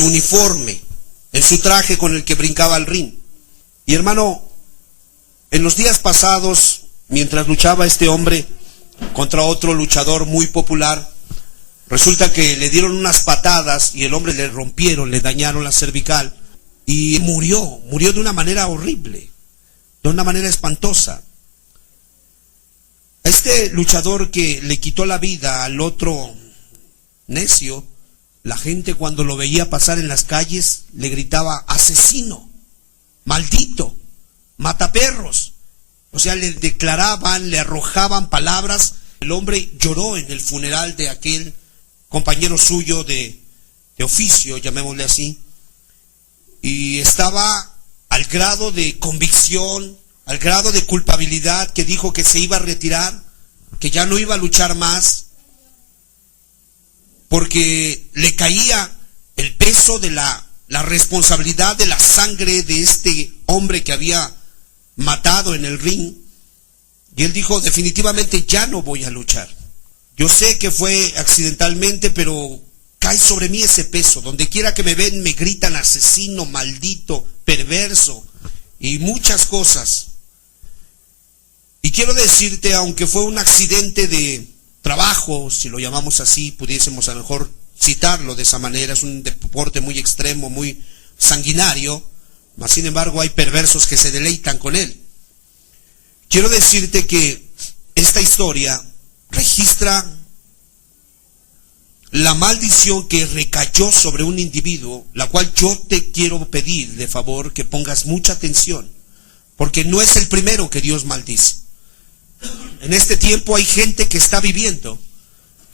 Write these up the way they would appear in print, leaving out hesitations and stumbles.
su uniforme, en su traje con el que brincaba al ring. Y hermano, en los días pasados, mientras luchaba este hombre contra otro luchador muy popular, resulta que le dieron unas patadas y el hombre le rompieron, le dañaron la cervical y murió de una manera horrible, de una manera espantosa. Este luchador que le quitó la vida al otro necio, la gente cuando lo veía pasar en las calles le gritaba: asesino, maldito, mataperros. O sea, le declaraban, le arrojaban palabras. El hombre lloró en el funeral de aquel compañero suyo de oficio, llamémosle así, y estaba al grado de convicción, al grado de culpabilidad, que dijo que se iba a retirar, que ya no iba a luchar más, porque le caía el peso de la responsabilidad de la sangre de este hombre que había matado en el ring. Y él dijo: definitivamente ya no voy a luchar. Yo sé que fue accidentalmente, pero cae sobre mí ese peso. Donde quiera que me ven me gritan asesino, maldito, perverso y muchas cosas. Y quiero decirte, aunque fue un accidente de trabajo, si lo llamamos así, pudiésemos a lo mejor citarlo de esa manera, es un deporte muy extremo, muy sanguinario, mas sin embargo hay perversos que se deleitan con él. Quiero decirte que esta historia registra la maldición que recayó sobre un individuo, la cual yo te quiero pedir de favor que pongas mucha atención, porque no es el primero que Dios maldice. En este tiempo hay gente que está viviendo,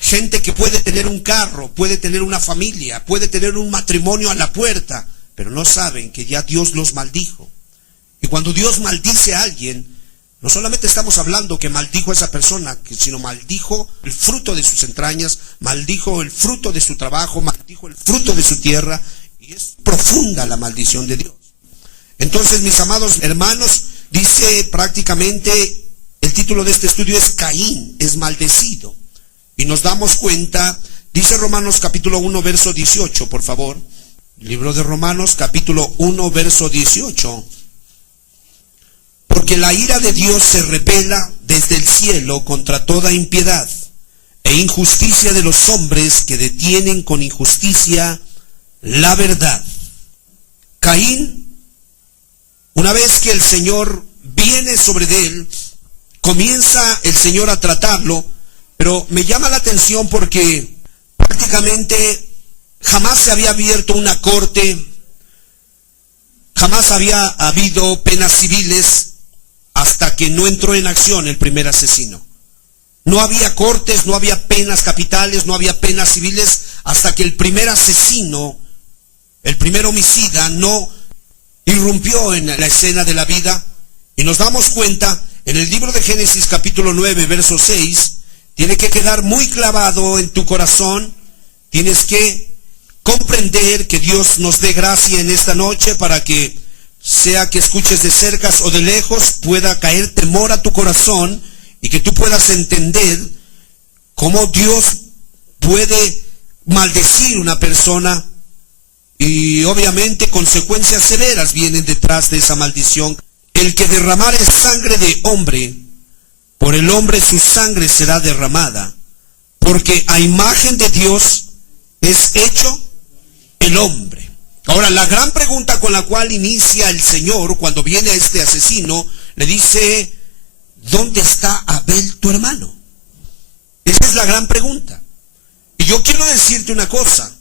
gente que puede tener un carro, puede tener una familia, puede tener un matrimonio a la puerta, pero no saben que ya Dios los maldijo. Y cuando Dios maldice a alguien, no solamente estamos hablando que maldijo a esa persona, sino maldijo el fruto de sus entrañas, maldijo el fruto de su trabajo, maldijo el fruto de su tierra, y es profunda la maldición de Dios. Entonces, mis amados hermanos, dice prácticamente, el título de este estudio es Caín es maldecido. Y nos damos cuenta, dice Romanos capítulo 1, verso 18, por favor. Libro de Romanos capítulo 1, verso 18. Porque la ira de Dios se revela desde el cielo contra toda impiedad e injusticia de los hombres que detienen con injusticia la verdad. Caín, una vez que el Señor viene sobre él, comienza el Señor a tratarlo, pero me llama la atención porque prácticamente jamás se había abierto una corte, jamás había habido penas civiles hasta que no entró en acción el primer asesino. No había cortes, no había penas capitales, no había penas civiles hasta que el primer asesino, el primer homicida, no irrumpió en la escena de la vida. Y nos damos cuenta, en el libro de Génesis capítulo 9, verso 6, tiene que quedar muy clavado en tu corazón, tienes que comprender que Dios nos dé gracia en esta noche para que, sea que escuches de cerca o de lejos, pueda caer temor a tu corazón y que tú puedas entender cómo Dios puede maldecir una persona y obviamente consecuencias severas vienen detrás de esa maldición. El que derramare sangre de hombre, por el hombre su sangre será derramada, porque a imagen de Dios es hecho el hombre. Ahora, la gran pregunta con la cual inicia el Señor cuando viene a este asesino, le dice: ¿dónde está Abel tu hermano? Esa es la gran pregunta. Y yo quiero decirte una cosa,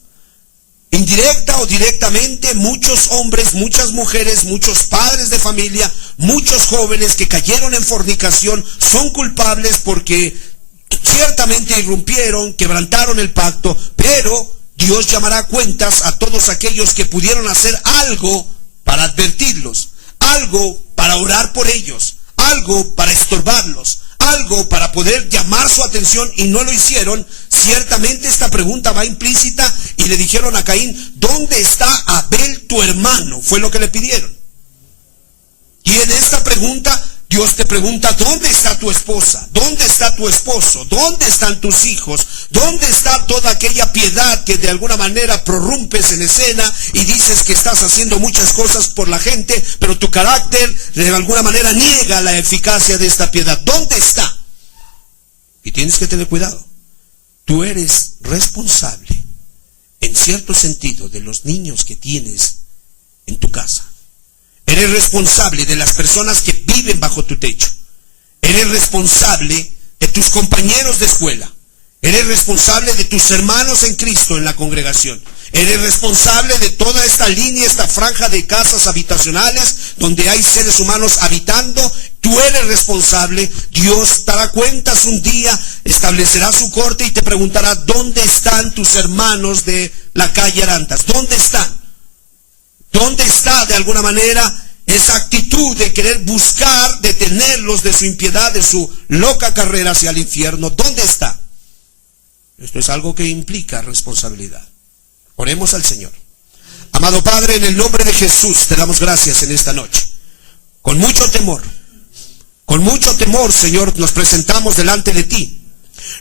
indirecta o directamente, muchos hombres, muchas mujeres, muchos padres de familia, muchos jóvenes que cayeron en fornicación son culpables porque ciertamente irrumpieron, quebrantaron el pacto, pero Dios llamará cuentas a todos aquellos que pudieron hacer algo para advertirlos, algo para orar por ellos, algo para estorbarlos, algo para poder llamar su atención y no lo hicieron. Ciertamente esta pregunta va implícita y le dijeron a Caín: ¿dónde está Abel tu hermano? Fue lo que le pidieron. Y en esta pregunta Dios te pregunta: ¿dónde está tu esposa? ¿Dónde está tu esposo? ¿Dónde están tus hijos? ¿Dónde está toda aquella piedad que de alguna manera prorrumpes en escena y dices que estás haciendo muchas cosas por la gente, pero tu carácter de alguna manera niega la eficacia de esta piedad? ¿Dónde está? Y tienes que tener cuidado. Tú eres responsable, en cierto sentido, de los niños que tienes en tu casa. Eres responsable de las personas que viven bajo tu techo. Eres responsable de tus compañeros de escuela. Eres responsable de tus hermanos en Cristo en la congregación. Eres responsable de toda esta línea, esta franja de casas habitacionales donde hay seres humanos habitando. Tú eres responsable. Dios dará cuentas un día, establecerá su corte y te preguntará: ¿dónde están tus hermanos de la calle Arantas? ¿Dónde están? ¿Dónde está de alguna manera esa actitud de querer buscar detenerlos de su impiedad, de su loca carrera hacia el infierno? ¿Dónde está? Esto es algo que implica responsabilidad. Oremos al Señor. Amado Padre, en el nombre de Jesús te damos gracias en esta noche. Con mucho temor, Señor, nos presentamos delante de ti.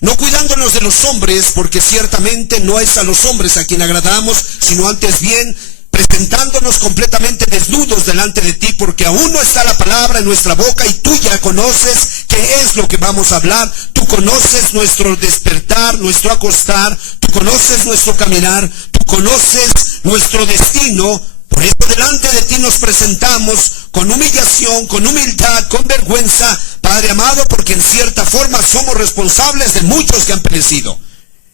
No cuidándonos de los hombres, porque ciertamente no es a los hombres a quien agradamos, sino antes bien presentándonos completamente desnudos delante de ti, porque aún no está la palabra en nuestra boca y tú ya conoces qué es lo que vamos a hablar. Tú conoces nuestro despertar, nuestro acostar, tú conoces nuestro caminar, tú conoces nuestro destino. Por eso delante de ti nos presentamos con humillación, con humildad, con vergüenza, Padre amado, porque en cierta forma somos responsables de muchos que han perecido.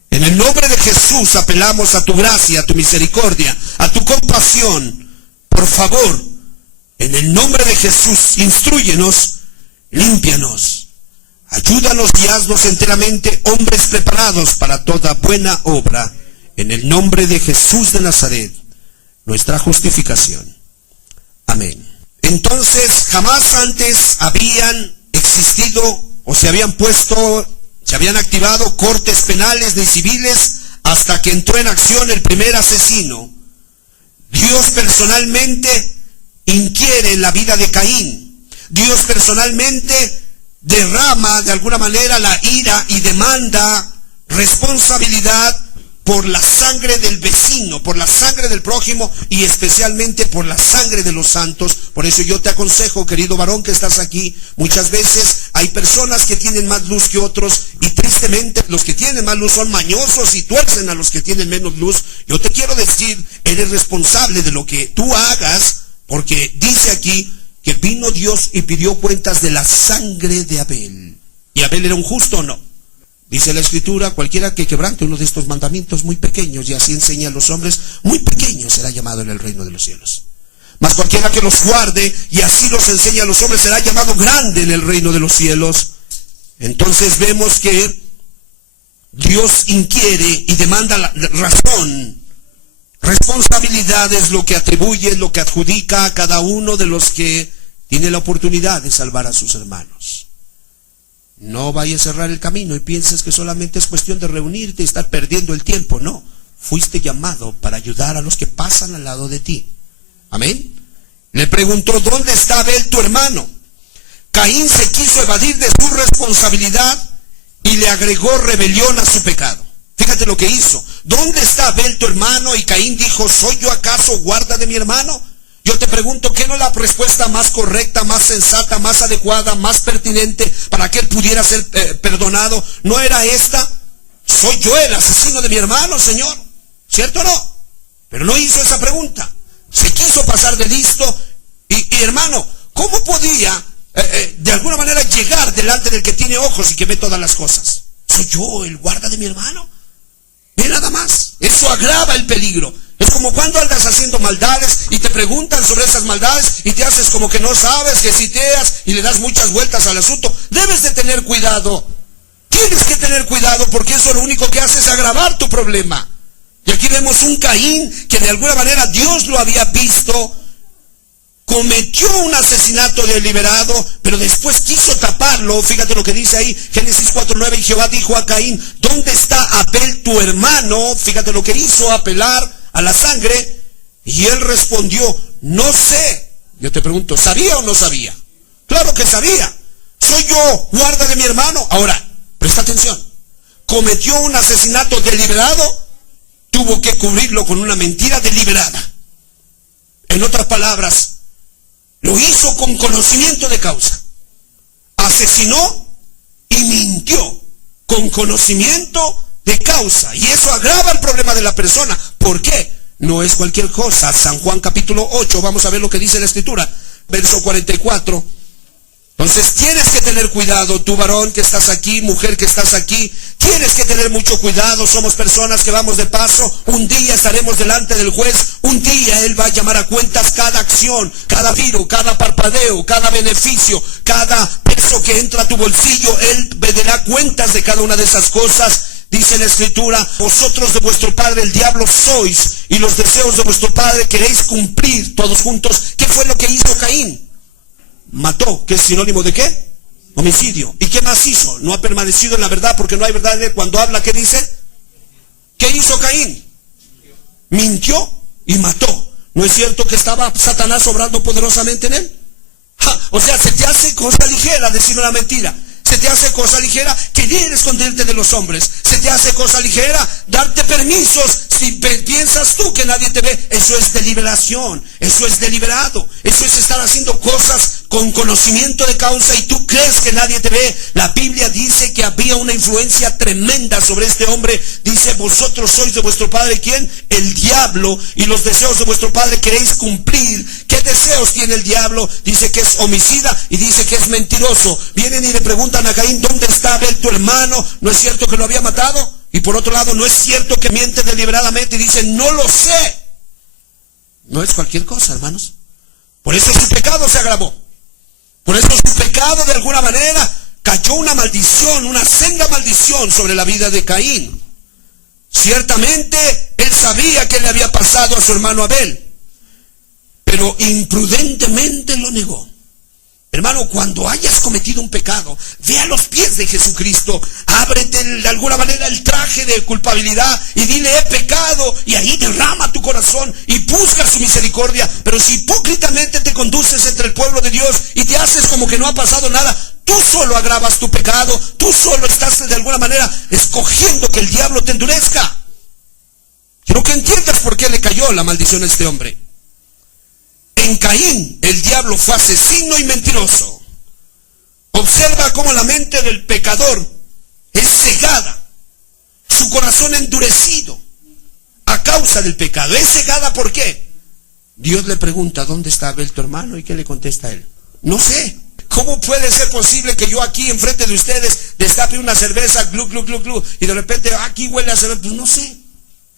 En el nombre de Jesús apelamos a tu gracia, a tu misericordia, a tu compasión. Por favor, en el nombre de Jesús, instrúyenos, límpianos, ayúdanos y haznos enteramente hombres preparados para toda buena obra. En el nombre de Jesús de Nazaret, nuestra justificación. Amén. Entonces, jamás antes habían existido o se habían activado cortes penales ni civiles hasta que entró en acción el primer asesino. Dios personalmente inquiere la vida de Caín. Dios personalmente derrama de alguna manera la ira y demanda responsabilidad por la sangre del vecino, por la sangre del prójimo y especialmente por la sangre de los santos. Por eso yo te aconsejo, querido varón que estás aquí, muchas veces hay personas que tienen más luz que otros y tristemente los que tienen más luz son mañosos y tuercen a los que tienen menos luz. Yo te quiero decir, eres responsable de lo que tú hagas, porque dice aquí que vino Dios y pidió cuentas de la sangre de Abel. ¿Y Abel era un justo o no? Dice la Escritura: cualquiera que quebrante uno de estos mandamientos muy pequeños, y así enseña a los hombres, muy pequeño será llamado en el reino de los cielos. Mas cualquiera que los guarde, y así los enseña a los hombres, será llamado grande en el reino de los cielos. Entonces vemos que Dios inquiere y demanda la razón. Responsabilidad es lo que atribuye, lo que adjudica a cada uno de los que tiene la oportunidad de salvar a sus hermanos. No vayas a cerrar el camino y pienses que solamente es cuestión de reunirte y estar perdiendo el tiempo. No, fuiste llamado para ayudar a los que pasan al lado de ti. Amén. Le preguntó: ¿dónde está Abel tu hermano? Caín se quiso evadir de su responsabilidad y le agregó rebelión a su pecado. Fíjate lo que hizo. ¿Dónde está Abel tu hermano? Y Caín dijo: ¿soy yo acaso guarda de mi hermano? Yo te pregunto, ¿qué no es la respuesta más correcta, más sensata, más adecuada, más pertinente para que él pudiera ser perdonado? ¿No era esta? ¿Soy yo el asesino de mi hermano, Señor? ¿Cierto o no? Pero no hizo esa pregunta. Se quiso pasar de listo. Y hermano, ¿cómo podía de alguna manera llegar delante del que tiene ojos y que ve todas las cosas? ¿Soy yo el guarda de mi hermano? Ve nada más. Eso agrava el peligro. Es como cuando andas haciendo maldades y te preguntan sobre esas maldades y te haces como que no sabes, que citeas y le das muchas vueltas al asunto. Debes de tener cuidado. Tienes que tener cuidado, porque eso lo único que hace es agravar tu problema. Y aquí vemos un Caín que de alguna manera Dios lo había visto, cometió un asesinato deliberado, pero después quiso taparlo. Fíjate lo que dice ahí, Génesis 4:9, y Jehová dijo a Caín: ¿dónde está Abel tu hermano? Fíjate lo que hizo, apelar a la sangre. Y él respondió: no sé. Yo te pregunto, ¿sabía o no sabía? Claro que sabía. ¿Soy yo guarda de mi hermano? Ahora, presta atención. cometió un asesinato deliberado, tuvo que cubrirlo con una mentira deliberada. En otras palabras, lo hizo con conocimiento de causa. Asesinó y mintió con conocimiento de causa. Y eso agrava el problema de la persona. ¿Por qué? No es cualquier cosa. San Juan capítulo 8, vamos a ver lo que dice la Escritura. Verso 44. Entonces tienes que tener cuidado, tú varón que estás aquí, mujer que estás aquí, tienes que tener mucho cuidado. Somos personas que vamos de paso, un día estaremos delante del juez, un día él va a llamar a cuentas cada acción, cada tiro, cada parpadeo, cada beneficio, cada peso que entra a tu bolsillo. Él dará cuentas de cada una de esas cosas. Dice la Escritura, vosotros de vuestro padre el diablo sois, y los deseos de vuestro padre queréis cumplir todos juntos. ¿Qué fue lo que hizo Caín? Mató, que es sinónimo de ¿qué? Homicidio. ¿Y qué más hizo? No ha permanecido en la verdad porque no hay verdad en él. Cuando habla, ¿qué dice? ¿Qué hizo Caín? Mintió y mató. ¿No es cierto que estaba Satanás obrando poderosamente en él? O sea, se te hace cosa ligera decir una mentira. Se te hace cosa ligera querer esconderte de los hombres. Se te hace cosa ligera darte permisos si piensas tú que nadie te ve. Eso es deliberación, eso es deliberado, eso es estar haciendo cosas con conocimiento de causa y tú crees que nadie te ve. La Biblia dice que había una influencia tremenda sobre este hombre. Dice, vosotros sois de vuestro padre, ¿quién? El diablo, y los deseos de vuestro padre queréis cumplir. ¿Qué deseos tiene el diablo? Dice que es homicida y dice que es mentiroso. Vienen y le preguntan a Caín, ¿dónde está Abel tu hermano? ¿No es cierto que lo había matado? Y por otro lado, ¿no es cierto que miente deliberadamente? Y dice, no lo sé. No es cualquier cosa, hermanos. Por eso su pecado se agravó. Por eso su pecado de alguna manera cayó una maldición, una senda maldición sobre la vida de Caín. Ciertamente él sabía que le había pasado a su hermano Abel, pero imprudentemente lo negó. Hermano, cuando hayas cometido un pecado, ve a los pies de Jesucristo, ábrete de alguna manera el traje de culpabilidad y dile, he pecado, y ahí derrama tu corazón y busca su misericordia. Pero si hipócritamente te conduces entre el pueblo de Dios y te haces como que no ha pasado nada, tú solo agravas tu pecado, tú solo estás de alguna manera escogiendo que el diablo te endurezca. Quiero que entiendas por qué le cayó la maldición a este hombre. En Caín, el diablo fue asesino y mentiroso. Observa cómo la mente del pecador es cegada, su corazón endurecido a causa del pecado. ¿Es cegada por qué? Dios le pregunta, ¿dónde está Abel tu hermano? ¿Y qué le contesta él? No sé. ¿Cómo puede ser posible que yo aquí enfrente de ustedes destape una cerveza, glu, glu, glu, glu, y de repente aquí huele a cerveza? Pues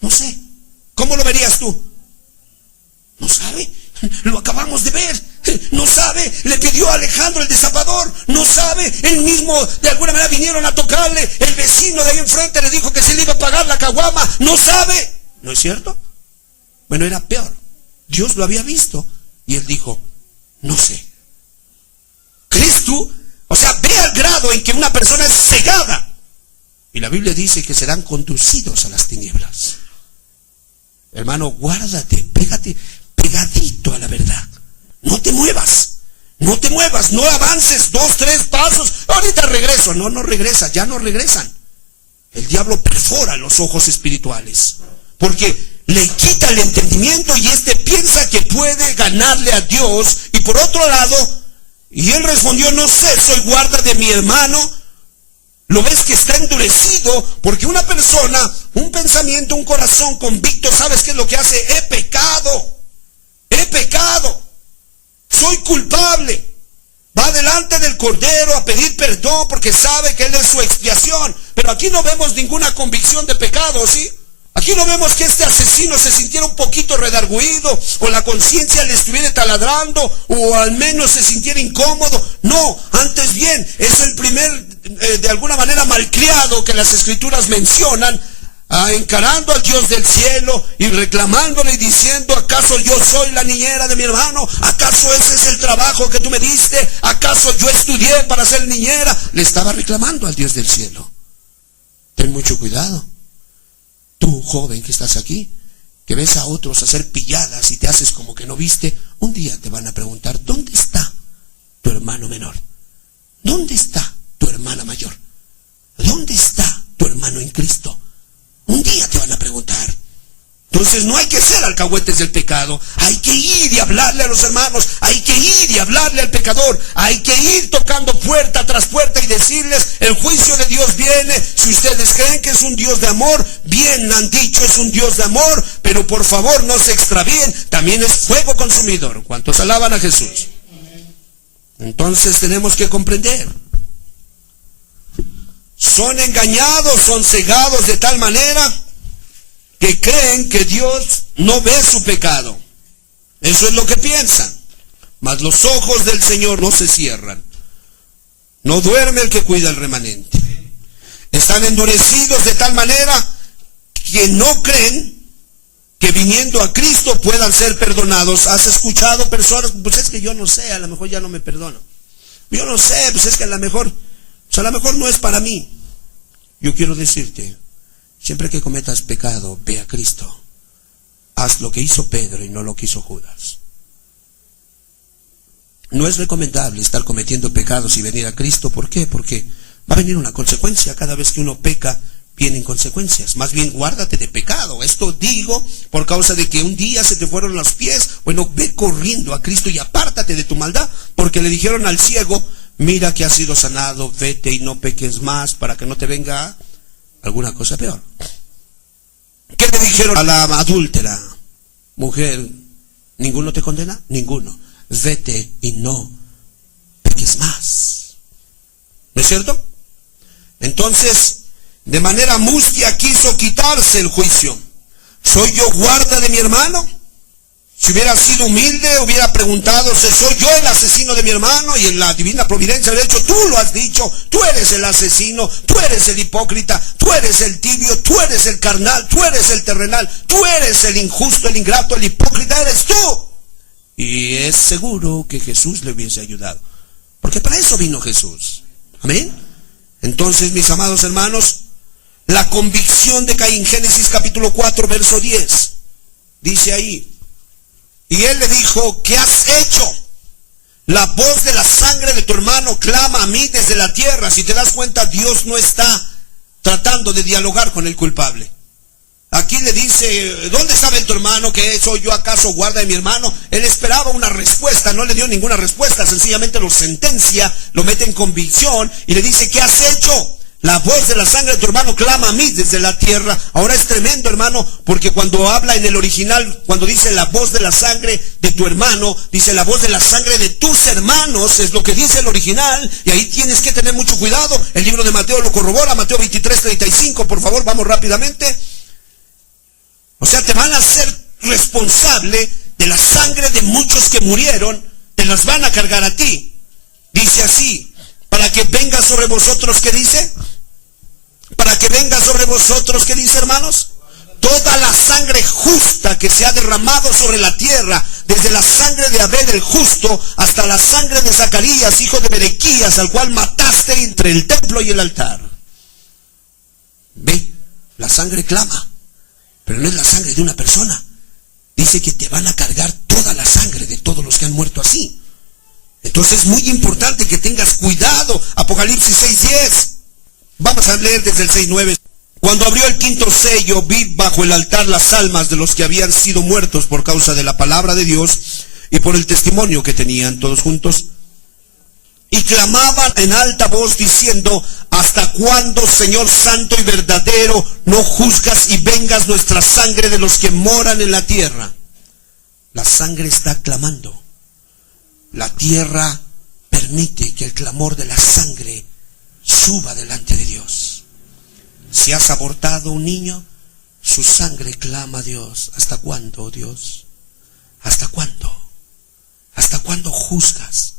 no sé. ¿Cómo lo verías tú? No sabe. Lo acabamos de ver. No sabe. Le pidió a Alejandro el destapador. No sabe. Él mismo de alguna manera vinieron a tocarle. El vecino de ahí enfrente le dijo que se le iba a pagar la caguama. No sabe. ¿No es cierto? Bueno, era peor. Dios lo había visto y él dijo, no sé. ¿Crees tú? O sea, ve al grado en que una persona es cegada. Y la Biblia dice que serán conducidos a las tinieblas. Hermano, guárdate, pégate pegadito a la verdad. No te muevas, no avances 2, 3 pasos. Ahorita regreso. No regresa, ya no regresan. El diablo perfora los ojos espirituales porque le quita el entendimiento y este piensa que puede ganarle a Dios. Y por otro lado, y él respondió, no sé, soy guarda de mi hermano. Lo ves que está endurecido porque una persona, un pensamiento, un corazón convicto, ¿sabes qué es lo que hace? He pecado, soy culpable. Va delante del Cordero a pedir perdón porque sabe que Él es su expiación. Pero aquí no vemos ninguna convicción de pecado, ¿sí? Aquí no vemos que este asesino se sintiera un poquito redarguido o la conciencia le estuviera taladrando o al menos se sintiera incómodo. No, antes bien, es el primer, de alguna manera, malcriado que las Escrituras mencionan, encarando al Dios del cielo y reclamándole y diciendo, ¿acaso yo soy la niñera de mi hermano? ¿Acaso ese es el trabajo que tú me diste? ¿Acaso yo estudié para ser niñera? Le estaba reclamando al Dios del cielo. Ten mucho cuidado. Tú, joven que estás aquí, que ves a otros hacer pilladas y te haces como que no viste, un día te van a preguntar, ¿dónde está tu hermano menor? ¿Dónde está tu hermana mayor? ¿Dónde está tu tu hermano en Cristo? Un día te van a preguntar. Entonces no hay que ser alcahuetes del pecado. Hay que ir y hablarle a los hermanos. Hay que ir y hablarle al pecador. Hay que ir tocando puerta tras puerta y decirles: el juicio de Dios viene. Si ustedes creen que es un Dios de amor, bien han dicho, es un Dios de amor. Pero por favor no se extravíen. También es fuego consumidor. ¿Cuántos alaban a Jesús? Entonces tenemos que comprender. Son engañados, son cegados de tal manera que creen que Dios no ve su pecado. Eso es lo que piensan. Mas los ojos del Señor no se cierran. No duerme el que cuida el remanente. Están endurecidos de tal manera que no creen que viniendo a Cristo puedan ser perdonados. ¿Has escuchado personas? Pues es que yo no sé, a lo mejor ya no me perdono. Yo no sé, pues es que a lo mejor no es para mí. Yo quiero decirte, siempre que cometas pecado, ve a Cristo. Haz lo que hizo Pedro y no lo que hizo Judas. No es recomendable estar cometiendo pecados y venir a Cristo. ¿Por qué? Porque va a venir una consecuencia. Cada vez que uno peca, vienen consecuencias. Más bien, guárdate de pecado. Esto digo por causa de que un día se te fueron los pies. Bueno, ve corriendo a Cristo y apártate de tu maldad. Porque le dijeron al ciego: mira que has sido sanado, vete y no peques más para que no te venga alguna cosa peor. ¿Qué le dijeron a la adúltera? Mujer, ¿ninguno te condena? Ninguno. Vete y no peques más. ¿No es cierto? Entonces, de manera mustia quiso quitarse el juicio. ¿Soy yo guarda de mi hermano? Si hubiera sido humilde, hubiera preguntado: ¿soy yo el asesino de mi hermano? Y en la divina providencia habría dicho: tú lo has dicho, tú eres el asesino, tú eres el hipócrita, tú eres el tibio, tú eres el carnal, tú eres el terrenal, tú eres el injusto, el ingrato, el hipócrita, eres tú. Y es seguro que Jesús le hubiese ayudado, porque para eso vino Jesús. Amén. Entonces, mis amados hermanos, la convicción de Caín, Génesis capítulo 4, verso 10, dice ahí: y él le dijo: ¿qué has hecho? La voz de la sangre de tu hermano clama a mí desde la tierra. Si te das cuenta, Dios no está tratando de dialogar con el culpable. Aquí le dice: ¿dónde sabe tu hermano? ¿Que soy yo acaso guarda de mi hermano? Él esperaba una respuesta, no le dio ninguna respuesta, sencillamente lo sentencia, lo mete en convicción y le dice: ¿qué has hecho? La voz de la sangre de tu hermano clama a mí desde la tierra. Ahora es tremendo, hermano, porque cuando habla en el original, cuando dice la voz de la sangre de tu hermano, dice la voz de la sangre de tus hermanos, es lo que dice el original, y ahí tienes que tener mucho cuidado. El libro de Mateo lo corrobora, Mateo 23:35, por favor, vamos rápidamente. O sea, te van a hacer responsable de la sangre de muchos que murieron, te las van a cargar a ti. Dice así: para que venga sobre vosotros, ¿qué dice? Para que venga sobre vosotros, ¿qué dice, hermanos? Toda la sangre justa que se ha derramado sobre la tierra, desde la sangre de Abel el justo hasta la sangre de Zacarías, hijo de Berequías, al cual mataste entre el templo y el altar. Ve, la sangre clama, pero no es la sangre de una persona. Dice que te van a cargar toda la sangre de todos los que han muerto así. Entonces es muy importante que tengas cuidado. Apocalipsis 6:10. Vamos a leer desde el 6:9. Cuando abrió el quinto sello, vi bajo el altar las almas de los que habían sido muertos por causa de la palabra de Dios y por el testimonio que tenían, todos juntos. Y clamaban en alta voz diciendo: ¿hasta cuándo, Señor santo y verdadero, no juzgas y vengas nuestra sangre de los que moran en la tierra? La sangre está clamando. La tierra permite que el clamor de la sangre suba delante de Dios. Si has abortado un niño, su sangre clama a Dios. ¿Hasta cuándo, Dios? ¿Hasta cuándo? ¿Hasta cuándo juzgas?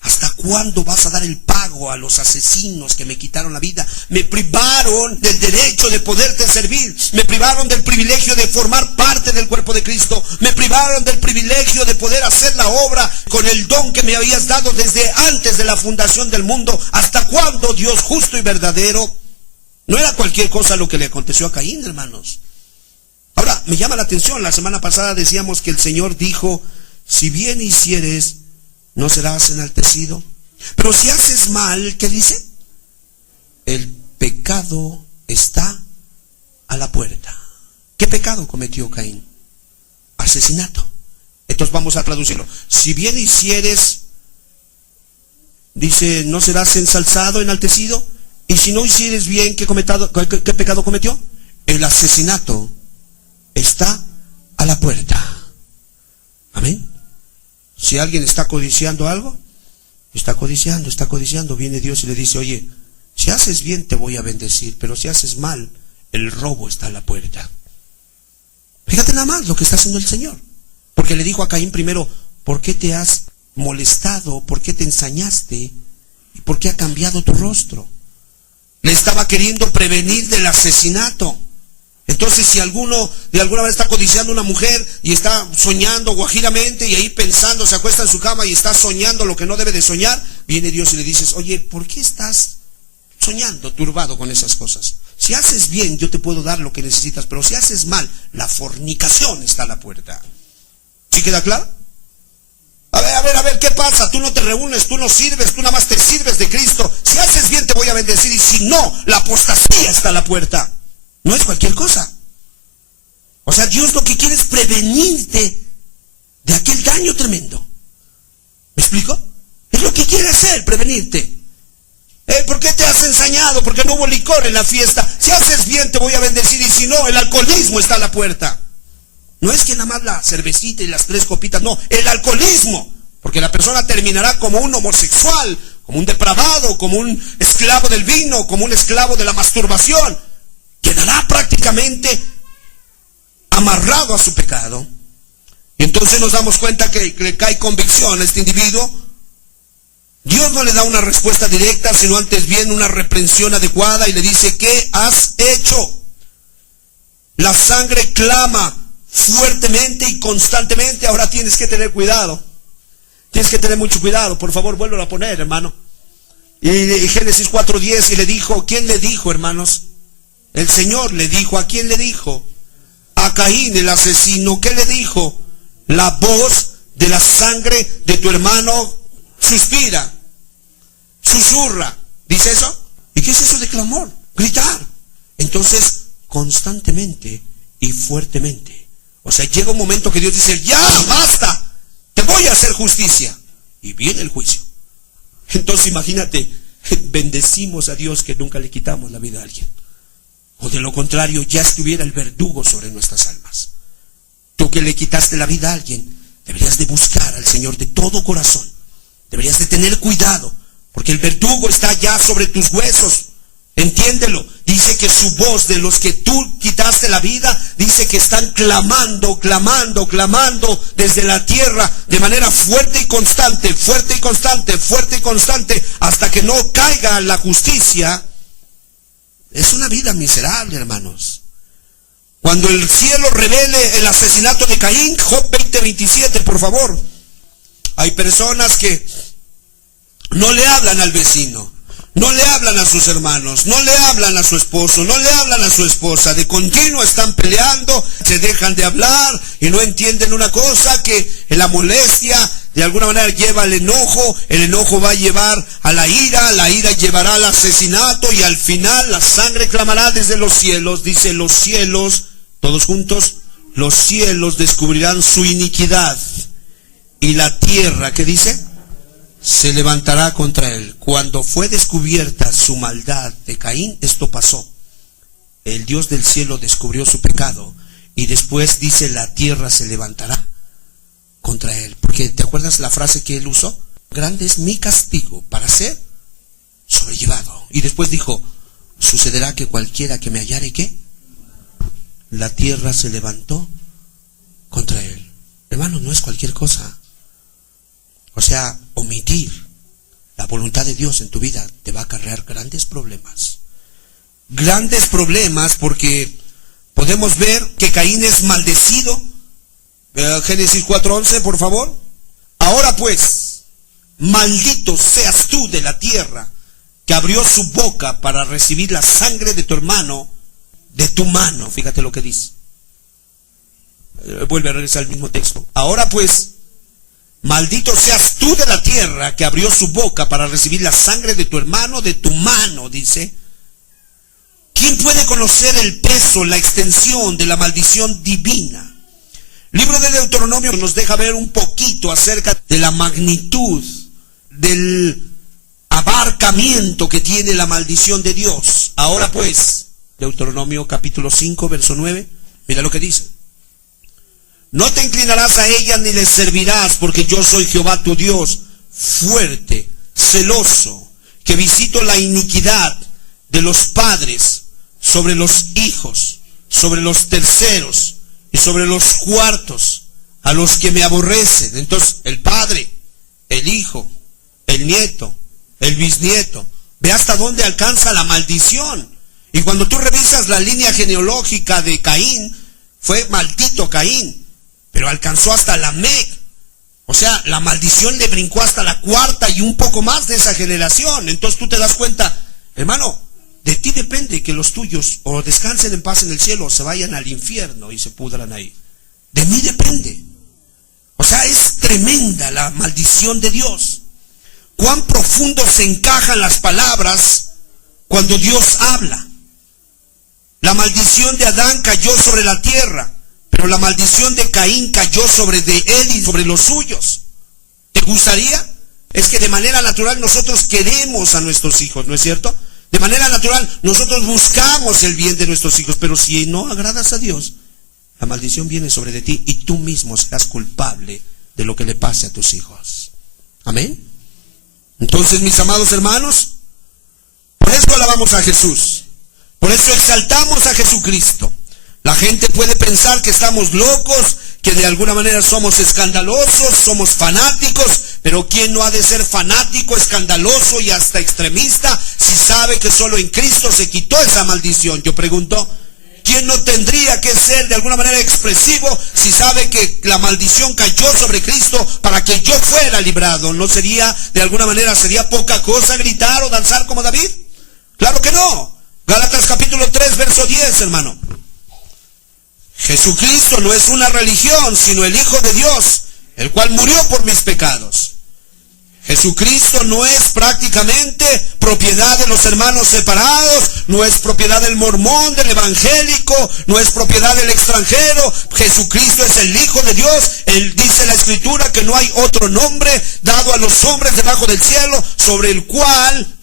¿Hasta cuándo vas a dar el pago a los asesinos que me quitaron la vida? Me privaron del derecho de poderte servir. Me privaron del privilegio de formar parte del cuerpo de Cristo. Me privaron del privilegio de poder hacer la obra con el don que me habías dado desde antes de la fundación del mundo. ¿Hasta cuándo, Dios justo y verdadero? No era cualquier cosa lo que le aconteció a Caín, hermanos. Ahora, me llama la atención. La semana pasada decíamos que el Señor dijo: si bien hicieres, no serás enaltecido. Pero si haces mal, ¿qué dice? El pecado está a la puerta. ¿Qué pecado cometió Caín? Asesinato. Entonces vamos a traducirlo. Si bien hicieres, dice, no serás ensalzado, enaltecido. Y si no hicieres bien, ¿qué pecado cometió? El asesinato está a la puerta. Amén. Si alguien está codiciando algo, está codiciando, viene Dios y le dice, oye, si haces bien te voy a bendecir, pero si haces mal, el robo está a la puerta. Fíjate nada más lo que está haciendo el Señor. Porque le dijo a Caín primero, ¿por qué te has molestado? ¿Por qué te ensañaste? ¿Y por qué ha cambiado tu rostro? Le estaba queriendo prevenir del asesinato. Entonces, si alguno de alguna manera está codiciando a una mujer y está soñando guajiramente y ahí pensando, se acuesta en su cama y está soñando lo que no debe de soñar, viene Dios y le dices, oye, ¿por qué estás soñando, turbado con esas cosas? Si haces bien, yo te puedo dar lo que necesitas, pero si haces mal, la fornicación está a la puerta. ¿Sí queda claro? A ver, ¿qué pasa? Tú no te reúnes, tú no sirves, tú nada más te sirves de Cristo. Si haces bien te voy a bendecir y si no, la apostasía está a la puerta. No es cualquier cosa. O sea, Dios lo que quiere es prevenirte de aquel daño tremendo. ¿Me explico? Es lo que quiere hacer, prevenirte. ¿Por qué te has ensañado? Porque no hubo licor en la fiesta. Si haces bien te voy a bendecir y si no, el alcoholismo está a la puerta. No es que nada más la cervecita y las 3 copitas, no, el alcoholismo. Porque la persona terminará como un homosexual, como un depravado, como un esclavo del vino, como un esclavo de la masturbación. Quedará prácticamente amarrado a su pecado. Y entonces nos damos cuenta que le cae convicción a este individuo. Dios no le da una respuesta directa, sino antes bien una reprensión adecuada y le dice, ¿qué has hecho? La sangre clama fuertemente y constantemente. Ahora tienes que tener cuidado. Tienes que tener mucho cuidado. Por favor, vuélvelo a poner, hermano. Y Génesis 4:10, y le dijo, ¿quién le dijo, hermanos? El Señor le dijo. ¿A quién le dijo? A Caín, el asesino. ¿Qué le dijo? La voz de la sangre de tu hermano suspira, susurra. ¿Dice eso? ¿Y qué es eso de clamor? Gritar. Entonces, constantemente y fuertemente. O sea, llega un momento que Dios dice, ya, basta, te voy a hacer justicia. Y viene el juicio. Entonces imagínate, bendecimos a Dios que nunca le quitamos la vida a alguien. O de lo contrario, ya estuviera el verdugo sobre nuestras almas. Tú que le quitaste la vida a alguien, deberías de buscar al Señor de todo corazón. Deberías de tener cuidado, porque el verdugo está ya sobre tus huesos. Entiéndelo. Dice que su voz de los que tú quitaste la vida, dice que están clamando, clamando, clamando desde la tierra de manera fuerte y constante, fuerte y constante, fuerte y constante, hasta que no caiga la justicia. Es una vida miserable, hermanos. Cuando el cielo revele el asesinato de Caín, Job 20:27, por favor. Hay personas que no le hablan al vecino, no le hablan a sus hermanos, no le hablan a su esposo, no le hablan a su esposa. De continuo están peleando, se dejan de hablar y no entienden una cosa, que la molestia de alguna manera lleva al enojo, el enojo va a llevar a la ira llevará al asesinato y al final la sangre clamará desde los cielos. Dice, los cielos, todos juntos, los cielos descubrirán su iniquidad y la tierra, ¿qué dice? Se levantará contra él. Cuando fue descubierta su maldad de Caín, esto pasó. El Dios del cielo descubrió su pecado y después dice, la tierra se levantará contra él. Porque ¿te acuerdas la frase que él usó? Grande es mi castigo para ser sobrellevado. Y después dijo, sucederá que cualquiera que me hallare, ¿qué? La tierra se levantó contra él. Hermano, no es cualquier cosa. O sea, omitir la voluntad de Dios en tu vida te va a acarrear grandes problemas. Grandes problemas, porque podemos ver que Caín es maldecido. Génesis 4:11, por favor. Ahora pues, maldito seas tú de la tierra, que abrió su boca para recibir la sangre de tu hermano de tu mano. Fíjate lo que dice. Vuelve a regresar al mismo texto. Ahora pues, maldito seas tú de la tierra, que abrió su boca para recibir la sangre de tu hermano de tu mano, dice. ¿Quién puede conocer el peso, la extensión de la maldición divina? El libro de Deuteronomio nos deja ver un poquito acerca de la magnitud, del abarcamiento que tiene la maldición de Dios. Ahora pues, Deuteronomio capítulo 5, verso 9, mira lo que dice. No te inclinarás a ellas ni les servirás, porque yo soy Jehová tu Dios, fuerte, celoso, que visito la iniquidad de los padres sobre los hijos, sobre los terceros y sobre los cuartos, a los que me aborrecen. Entonces, el padre, el hijo, el nieto, el bisnieto, ve hasta dónde alcanza la maldición. Y cuando tú revisas la línea genealógica de Caín, fue maldito Caín, pero alcanzó hasta Lamec. O sea, la maldición le brincó hasta la cuarta y un poco más de esa generación. Entonces tú te das cuenta, hermano, de ti depende que los tuyos o descansen en paz en el cielo o se vayan al infierno y se pudran ahí. De mí depende. O sea, es tremenda la maldición de Dios. Cuán profundo se encajan las palabras cuando Dios habla. La maldición de Adán cayó sobre la tierra, pero la maldición de Caín cayó sobre de él y sobre los suyos. ¿Te gustaría? Es que de manera natural nosotros queremos a nuestros hijos, ¿no es cierto? De manera natural nosotros buscamos el bien de nuestros hijos, pero si no agradas a Dios, la maldición viene sobre de ti y tú mismo serás culpable de lo que le pase a tus hijos. Amén. Entonces, mis amados hermanos, por eso alabamos a Jesús, por eso exaltamos a Jesucristo. La gente puede pensar que estamos locos, que de alguna manera somos escandalosos, somos fanáticos, pero ¿quién no ha de ser fanático, escandaloso y hasta extremista si sabe que solo en Cristo se quitó esa maldición? Yo pregunto, ¿quién no tendría que ser de alguna manera expresivo si sabe que la maldición cayó sobre Cristo para que yo fuera librado? ¿No sería, de alguna manera, sería poca cosa gritar o danzar como David? Claro que no. Gálatas capítulo 3, verso 10, hermano. Jesucristo no es una religión, sino el Hijo de Dios, el cual murió por mis pecados. Jesucristo no es prácticamente propiedad de los hermanos separados, no es propiedad del mormón, del evangélico, no es propiedad del extranjero. Jesucristo es el Hijo de Dios. Él dice en la Escritura que no hay otro nombre dado a los hombres debajo del cielo sobre el cual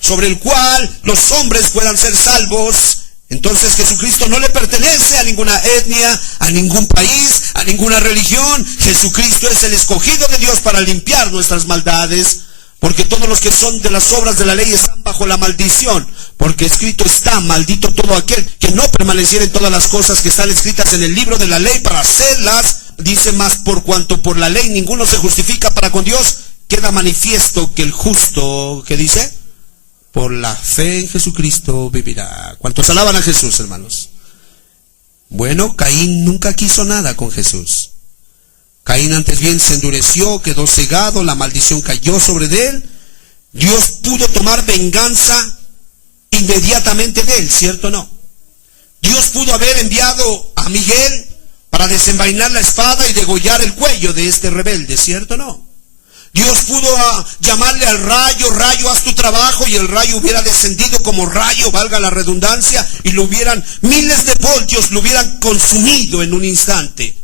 los hombres puedan ser salvos. Entonces Jesucristo no le pertenece a ninguna etnia, a ningún país, a ninguna religión. Jesucristo es el escogido de Dios para limpiar nuestras maldades. Porque todos los que son de las obras de la ley están bajo la maldición. Porque escrito está, maldito todo aquel que no permaneciera en todas las cosas que están escritas en el libro de la ley para hacerlas. Dice más, por cuanto por la ley ninguno se justifica para con Dios, queda manifiesto que el justo, ¿qué dice? Por la fe en Jesucristo vivirá. ¿Cuántos alaban a Jesús, hermanos? Bueno, Caín nunca quiso nada con Jesús. Caín antes bien se endureció, quedó cegado, la maldición cayó sobre de él. Dios pudo tomar venganza inmediatamente de él, ¿cierto o no? Dios pudo haber enviado a Miguel para desenvainar la espada y degollar el cuello de este rebelde, ¿cierto o no? Dios pudo llamarle al rayo, rayo, haz tu trabajo, y el rayo hubiera descendido como rayo, valga la redundancia, y lo hubieran, miles de voltios lo hubieran consumido en un instante.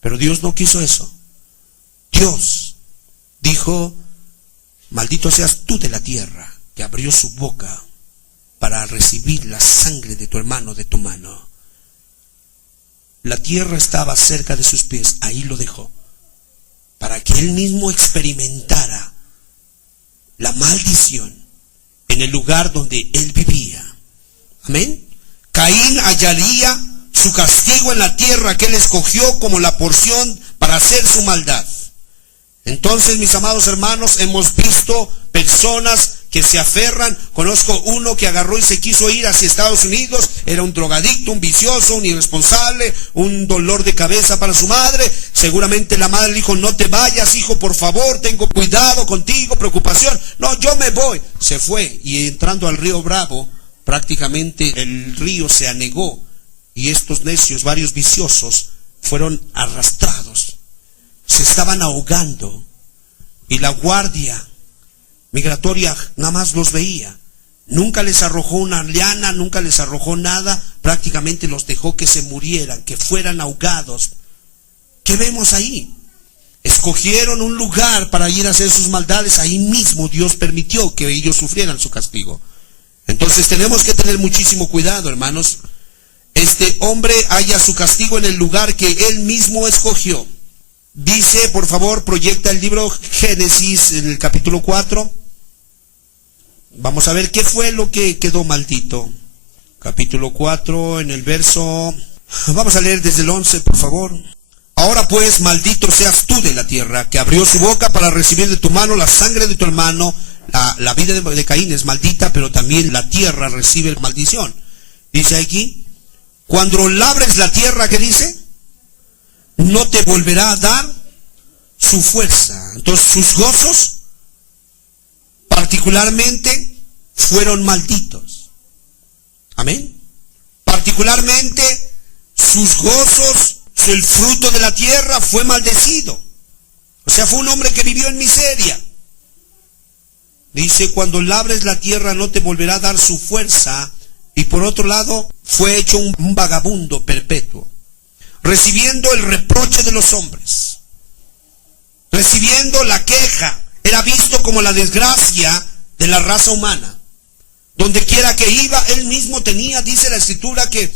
Pero Dios no quiso eso. Dios dijo, maldito seas tú de la tierra, que abrió su boca para recibir la sangre de tu hermano de tu mano. La tierra estaba cerca de sus pies, ahí lo dejó, para que él mismo experimentara la maldición en el lugar donde él vivía. Amén. Caín hallaría su castigo en la tierra que él escogió como la porción para hacer su maldad. Entonces, mis amados hermanos, hemos visto personas que se aferran. Conozco uno que agarró y se quiso ir hacia Estados Unidos. Era un drogadicto, un vicioso, un irresponsable, un dolor de cabeza para su madre. Seguramente la madre le dijo, no te vayas, hijo, por favor, tengo cuidado contigo, preocupación. No, yo me voy. Se fue, y entrando al río Bravo, prácticamente el río se anegó. Y estos necios, varios viciosos, fueron arrastrados. Se estaban ahogando. Y la guardia migratoria nada más los veía. Nunca les arrojó una liana, nunca les arrojó nada, prácticamente los dejó que se murieran, que fueran ahogados. ¿Qué vemos ahí? Escogieron un lugar para ir a hacer sus maldades, ahí mismo Dios permitió que ellos sufrieran su castigo. Entonces tenemos que tener muchísimo cuidado, hermanos. Este hombre halla su castigo en el lugar que él mismo escogió. Dice, por favor, proyecta el libro Génesis en el capítulo 4. Vamos a ver qué fue lo que quedó maldito. Capítulo 4, en el verso... Vamos a leer desde el 11, por favor. Ahora pues, maldito seas tú de la tierra, que abrió su boca para recibir de tu mano la sangre de tu hermano. La vida de Caín es maldita, pero también la tierra recibe maldición. Dice aquí, cuando labres la tierra, ¿qué dice? No te volverá a dar su fuerza. Entonces sus gozos particularmente fueron malditos. Amén. Particularmente sus gozos, el fruto de la tierra fue maldecido. O sea, fue un hombre que vivió en miseria. Dice, cuando labres la tierra no te volverá a dar su fuerza. Y por otro lado, fue hecho un vagabundo perpetuo, recibiendo el reproche de los hombres, recibiendo la queja. Era visto como la desgracia de la raza humana. Donde quiera que iba, él mismo tenía, dice la Escritura, que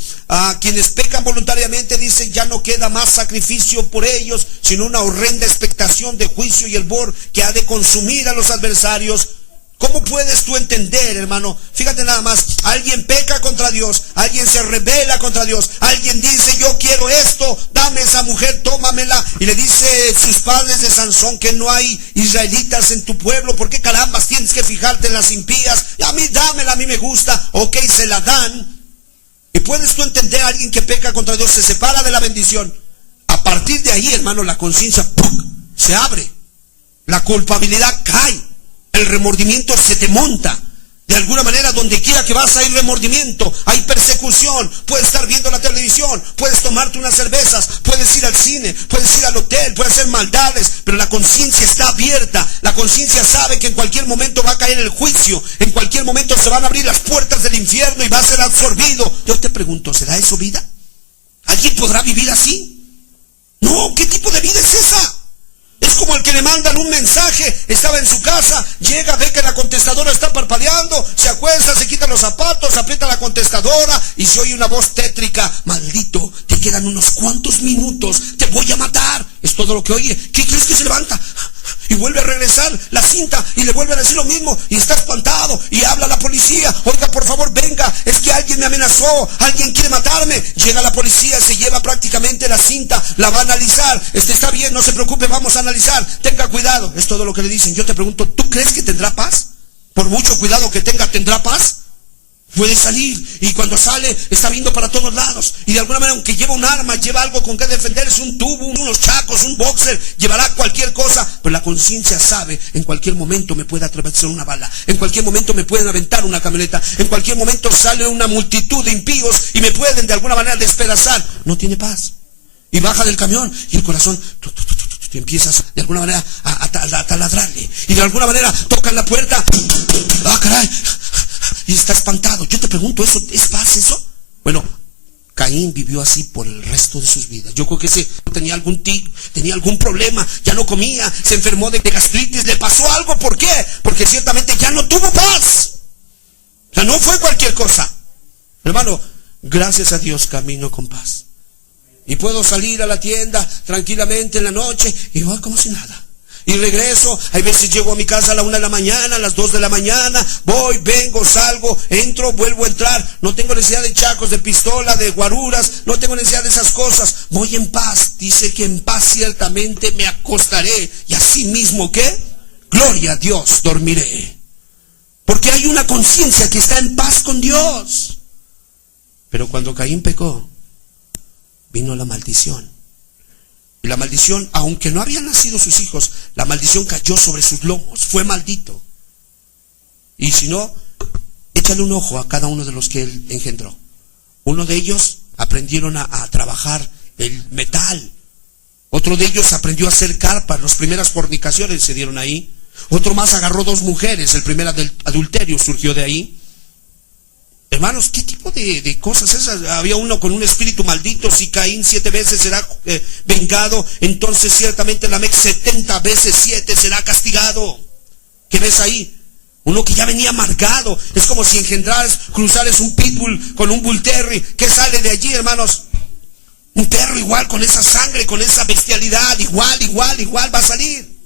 quienes pecan voluntariamente, dice, ya no queda más sacrificio por ellos, sino una horrenda expectación de juicio y hervor que ha de consumir a los adversarios. ¿Cómo puedes tú entender, hermano? Fíjate nada más, alguien peca contra Dios, alguien se rebela contra Dios, alguien dice, yo quiero esto, dame esa mujer, tómamela. Y le dice sus padres de Sansón que no hay israelitas en tu pueblo, ¿por qué carambas tienes que fijarte en las impías? A mí dámela, a mí me gusta. Ok, se la dan. Y puedes tú entender a alguien que peca contra Dios, se separa de la bendición. A partir de ahí, hermano, la conciencia se abre, la culpabilidad cae. El remordimiento se te monta. De alguna manera, donde quiera que vas hay remordimiento, hay persecución. Puedes estar viendo la televisión, puedes tomarte unas cervezas, puedes ir al cine, puedes ir al hotel, puedes hacer maldades, pero la conciencia está abierta. La conciencia sabe que en cualquier momento va a caer el juicio, en cualquier momento se van a abrir las puertas del infierno y va a ser absorbido. Yo te pregunto, ¿será eso vida? ¿Alguien podrá vivir así? No, ¿qué tipo de vida es esa? Es como el que le mandan un mensaje, estaba en su casa, llega, ve que la contestadora está parpadeando, se acuesta, se quita los zapatos, aprieta la contestadora y se oye una voz tétrica, maldito, te quedan unos cuantos minutos, te voy a matar. Es todo lo que oye. ¿Qué crees que se levanta? Y vuelve a regresar la cinta y le vuelve a decir lo mismo y está espantado y habla a la policía. Oiga, por favor, venga, es que alguien me amenazó, alguien quiere matarme. Llega la policía, se lleva prácticamente la cinta, la va a analizar. Está bien, no se preocupe, vamos a analizar, tenga cuidado. Es todo lo que le dicen. Yo te pregunto, ¿tú crees que tendrá paz? Por mucho cuidado que tenga, ¿tendrá paz? Puede salir y cuando sale está viendo para todos lados y de alguna manera, aunque lleva un arma, lleva algo con que defenderse, un tubo, unos chacos, un boxer, llevará cualquier cosa, pero la conciencia sabe, en cualquier momento me puede atravesar una bala, en cualquier momento me pueden aventar una camioneta, en cualquier momento sale una multitud de impíos y me pueden de alguna manera despedazar. No tiene paz y baja del camión y el corazón y empiezas de alguna manera a taladrarle y de alguna manera tocan la puerta. ¡Ah, caray! Y está espantado. Yo te pregunto, ¿eso es paz eso? Bueno, Caín vivió así por el resto de sus vidas. Yo creo que ese tenía algún tic, tenía algún problema, ya no comía, se enfermó de gastritis, le pasó algo. ¿Por qué? Porque ciertamente ya no tuvo paz. O sea, no fue cualquier cosa. Hermano, gracias a Dios camino con paz. Y puedo salir a la tienda tranquilamente en la noche y voy como si nada. Y regreso, hay veces llego a mi casa a la 1 de la mañana, a las 2 de la mañana, voy, vengo, salgo, entro, vuelvo a entrar. No tengo necesidad de chacos, de pistola, de guaruras, no tengo necesidad de esas cosas. Voy en paz, dice que en paz ciertamente me acostaré. Y así mismo, ¿qué? Gloria a Dios, dormiré. Porque hay una conciencia que está en paz con Dios. Pero cuando Caín pecó, vino la maldición. Y la maldición, aunque no habían nacido sus hijos, la maldición cayó sobre sus lomos, fue maldito. Y si no, échale un ojo a cada uno de los que él engendró. Uno de ellos aprendieron a trabajar el metal. Otro de ellos aprendió a hacer carpas, las primeras fornicaciones se dieron ahí. Otro más agarró 2 mujeres, el primer adulterio surgió de ahí. Hermanos, ¿qué tipo de cosas esas? Había uno con un espíritu maldito. Si Caín 7 veces será vengado, entonces ciertamente Lamec 70 veces 7 será castigado. ¿Qué ves ahí? Uno que ya venía amargado. Es como si engendrares, cruzares un pitbull con un bull terrier. ¿Qué sale de allí, hermanos? Un perro igual, con esa sangre, con esa bestialidad. Igual va a salir.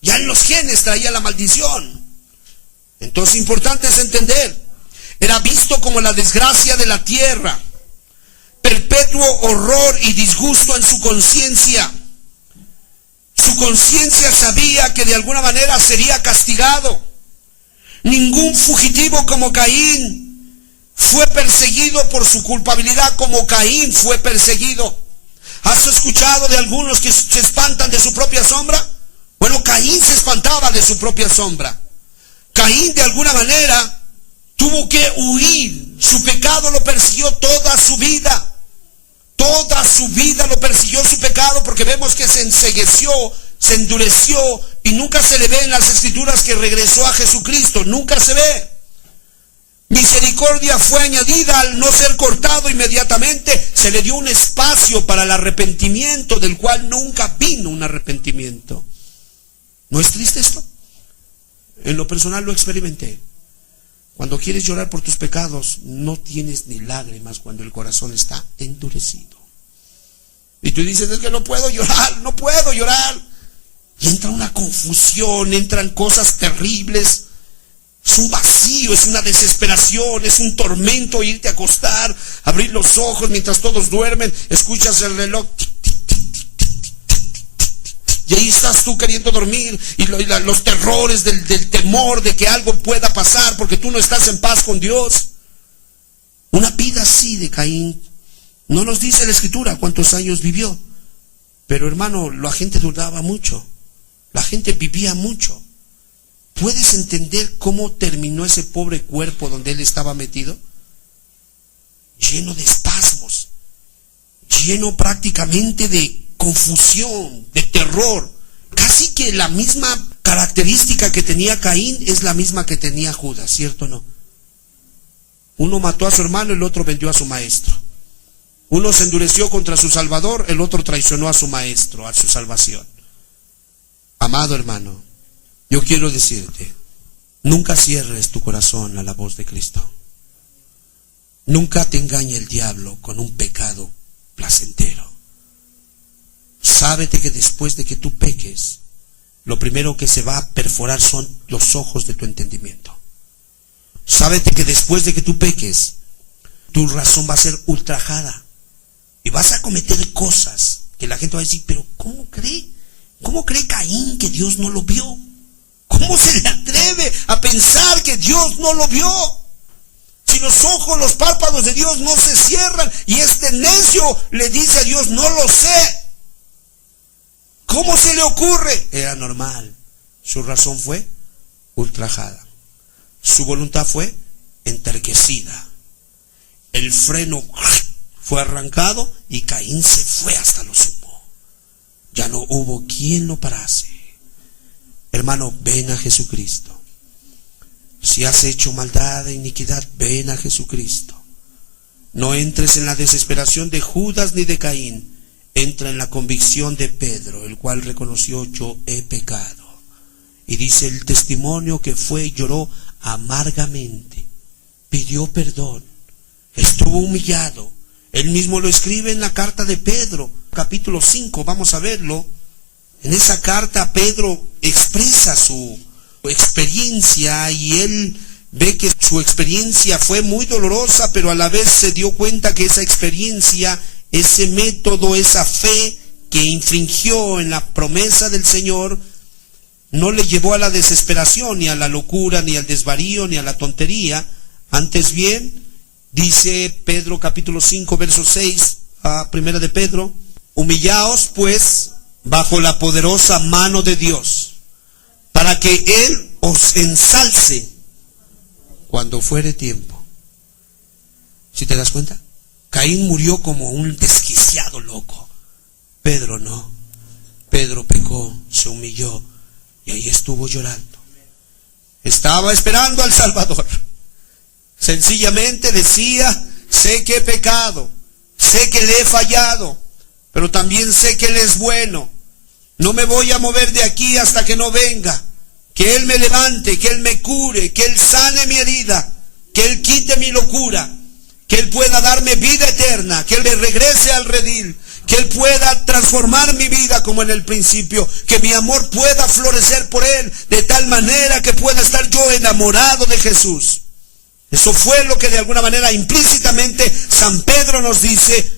Ya en los genes traía la maldición. Entonces importante es entender. Era visto como la desgracia de la tierra. Perpetuo horror y disgusto en su conciencia. Su conciencia sabía que de alguna manera sería castigado. Ningún fugitivo como Caín fue perseguido por su culpabilidad como Caín fue perseguido. ¿Has escuchado de algunos que se espantan de su propia sombra? Bueno, Caín se espantaba de su propia sombra. Caín de alguna manera tuvo que huir. Su pecado lo persiguió toda su vida. Toda su vida lo persiguió su pecado, porque vemos que se encegueció, se endureció, y nunca se le ve en las escrituras que regresó a Jesucristo. Nunca se ve. Misericordia fue añadida al no ser cortado inmediatamente. Se le dio un espacio para el arrepentimiento, del cual nunca vino un arrepentimiento. ¿No es triste esto? En lo personal lo experimenté. Cuando quieres llorar por tus pecados, no tienes ni lágrimas cuando el corazón está endurecido. Y tú dices, es que no puedo llorar. Y entra una confusión, entran cosas terribles. Es un vacío, es una desesperación, es un tormento irte a acostar, abrir los ojos mientras todos duermen, escuchas el reloj. Y ahí estás tú queriendo dormir, y los terrores del temor de que algo pueda pasar porque tú no estás en paz con Dios. Una vida así de Caín, no nos dice la escritura cuántos años vivió, pero hermano, la gente duraba mucho, la gente vivía mucho. ¿Puedes entender cómo terminó ese pobre cuerpo donde él estaba metido? Lleno de espasmos, lleno prácticamente de confusión, de terror. Casi que la misma característica que tenía Caín es la misma que tenía Judas, ¿cierto o no? Uno mató a su hermano, el otro vendió a su maestro. Uno se endureció contra su Salvador, el otro traicionó a su maestro, a su salvación. Amado hermano, yo quiero decirte, nunca cierres tu corazón a la voz de Cristo. Nunca te engañe el diablo con un pecado placentero. Sábete que después de que tú peques, lo primero que se va a perforar son los ojos de tu entendimiento. Sábete que después de que tú peques, tu razón va a ser ultrajada. Y vas a cometer cosas que la gente va a decir, pero ¿cómo cree? ¿Cómo cree Caín que Dios no lo vio? ¿Cómo se le atreve a pensar que Dios no lo vio? Si los ojos, los párpados de Dios no se cierran, y este necio le dice a Dios, no lo sé. ¿Cómo se le ocurre? Era normal. Su razón fue ultrajada. Su voluntad fue enterquecida. El freno fue arrancado y Caín se fue hasta lo sumo. Ya no hubo quien lo parase. Hermano, ven a Jesucristo. Si has hecho maldad e iniquidad, ven a Jesucristo. No entres en la desesperación de Judas ni de Caín. Entra en la convicción de Pedro, el cual reconoció: yo he pecado. Y dice el testimonio que fue y lloró amargamente. Pidió perdón. Estuvo humillado. Él mismo lo escribe en la carta de Pedro, capítulo 5. Vamos a verlo. En esa carta Pedro expresa su experiencia, y él ve que su experiencia fue muy dolorosa, pero a la vez se dio cuenta que esa experiencia, ese método, esa fe que infringió en la promesa del Señor, no le llevó a la desesperación, ni a la locura, ni al desvarío, ni a la tontería. Antes bien, dice Pedro capítulo 5 verso 6 a primera de Pedro: humillaos pues bajo la poderosa mano de Dios, para que Él os ensalce cuando fuere tiempo. ¿Sí te das cuenta? Caín murió como un desquiciado loco. Pedro no. Pedro pecó, se humilló, y ahí estuvo llorando. Estaba esperando al Salvador. Sencillamente decía, sé que he pecado, sé que le he fallado, pero también sé que Él es bueno. No me voy a mover de aquí hasta que no venga. Que Él me levante, que Él me cure, que Él sane mi herida, que Él quite mi locura, que Él pueda darme vida eterna, que Él me regrese al redil, que Él pueda transformar mi vida como en el principio, que mi amor pueda florecer por Él, de tal manera que pueda estar yo enamorado de Jesús. Eso fue lo que de alguna manera implícitamente San Pedro nos dice: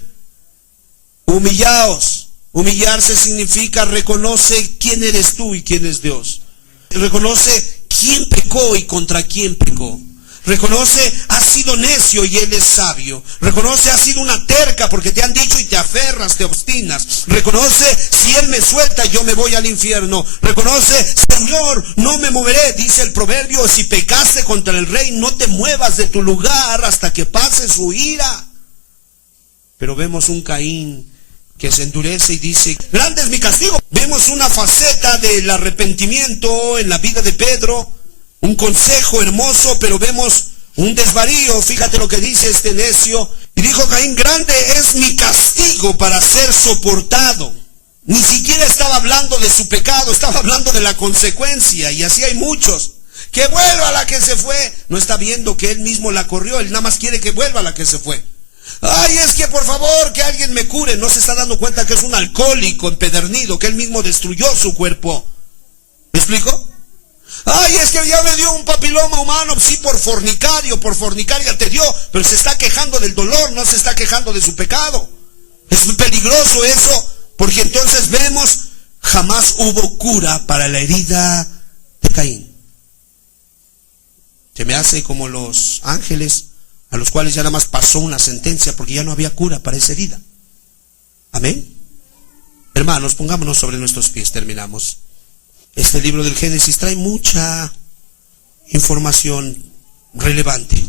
humillaos. Humillarse significa reconoce quién eres tú y quién es Dios. Reconoce quién pecó y contra quién pecó. Reconoce, has sido necio y Él es sabio. Reconoce, has sido una terca porque te han dicho y te aferras, te obstinas. Reconoce, si Él me suelta yo me voy al infierno. Reconoce, Señor, no me moveré, dice el proverbio, si pecaste contra el rey no te muevas de tu lugar hasta que pase su ira. Pero vemos un Caín que se endurece y dice, grande es mi castigo. Vemos una faceta del arrepentimiento en la vida de Pedro, un consejo hermoso, pero vemos un desvarío. Fíjate lo que dice este necio. Y dijo Caín, grande es mi castigo para ser soportado. Ni siquiera estaba hablando de su pecado, estaba hablando de la consecuencia. Y así hay muchos. Que vuelva la que se fue. No está viendo que él mismo la corrió, él nada más quiere que vuelva la que se fue. Ay, es que por favor, que alguien me cure. No se está dando cuenta que es un alcohólico empedernido, que él mismo destruyó su cuerpo. ¿Me explico? Ay, es que ya me dio un papiloma humano. Sí, por fornicaria te dio, pero se está quejando del dolor, no se está quejando de su pecado. Es muy peligroso eso, porque entonces vemos, jamás hubo cura para la herida de Caín. Se me hace como los ángeles, a los cuales ya nada más pasó una sentencia porque ya no había cura para esa herida. Amén. Hermanos, pongámonos sobre nuestros pies, terminamos. Este libro del Génesis trae mucha información relevante,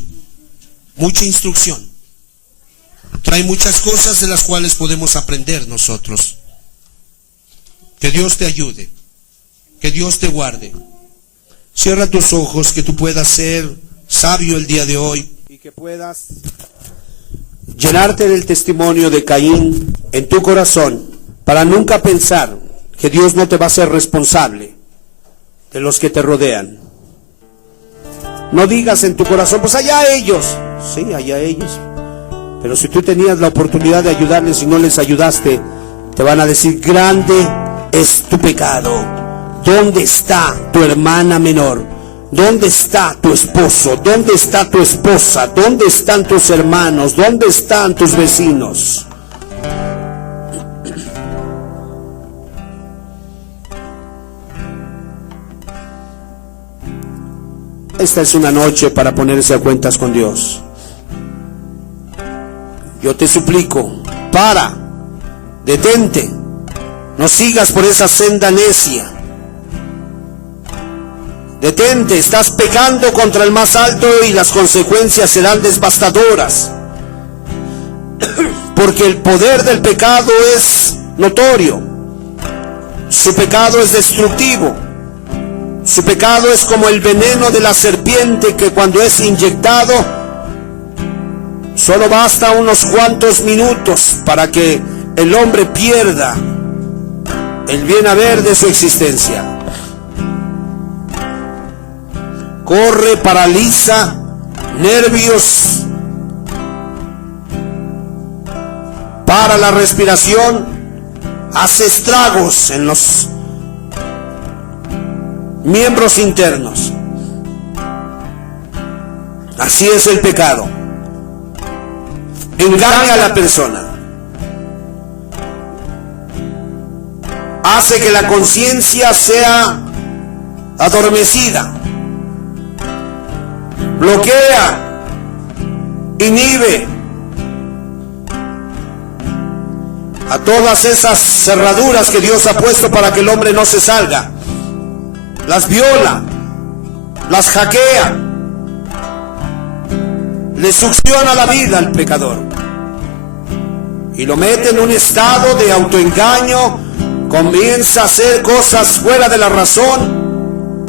mucha instrucción. Trae muchas cosas de las cuales podemos aprender nosotros. Que Dios te ayude, que Dios te guarde. Cierra tus ojos, que tú puedas ser sabio el día de hoy y que puedas llenarte del testimonio de Caín en tu corazón, para nunca pensar que Dios no te va a ser responsable de los que te rodean. No digas en tu corazón, pues allá ellos. Sí, allá ellos. Pero si tú tenías la oportunidad de ayudarles y no les ayudaste, te van a decir, grande es tu pecado. ¿Dónde está tu hermana menor? ¿Dónde está tu esposo? ¿Dónde está tu esposa? ¿Dónde están tus hermanos? ¿Dónde están tus vecinos? Esta es una noche para ponerse a cuentas con Dios. Yo te suplico, detente, no sigas por esa senda necia. Detente, estás pecando contra el más alto y las consecuencias serán devastadoras. Porque el poder del pecado es notorio. Su pecado es destructivo. Su pecado es como el veneno de la serpiente que cuando es inyectado, solo basta unos cuantos minutos para que el hombre pierda el bien haber de su existencia. Corre, paraliza nervios, para la respiración, hace estragos en los miembros internos. Así es el pecado. Engaña a la persona. Hace que la conciencia sea adormecida. Bloquea, inhibe a todas esas cerraduras que Dios ha puesto para que el hombre no se salga. Las viola, las hackea, le succiona la vida al pecador y lo mete en un estado de autoengaño. Comienza a hacer cosas fuera de la razón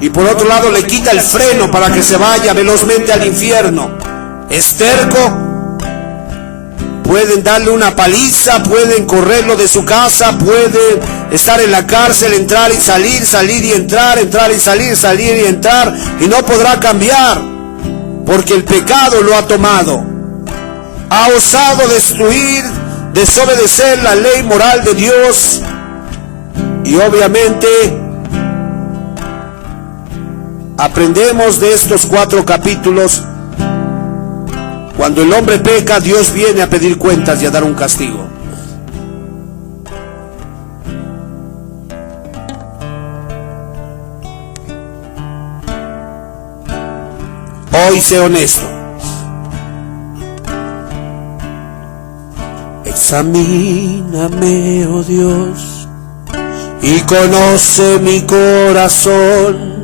y por otro lado le quita el freno para que se vaya velozmente al infierno. Es terco. Pueden darle una paliza, pueden correrlo de su casa, pueden estar en la cárcel, entrar y salir, salir y entrar y salir, salir y entrar, y no podrá cambiar, porque el pecado lo ha tomado. Ha osado destruir, desobedecer la ley moral de Dios, y obviamente aprendemos de estos 4 capítulos. Cuando el hombre peca, Dios viene a pedir cuentas y a dar un castigo. Hoy sé honesto. Examíname, oh Dios, y conoce mi corazón.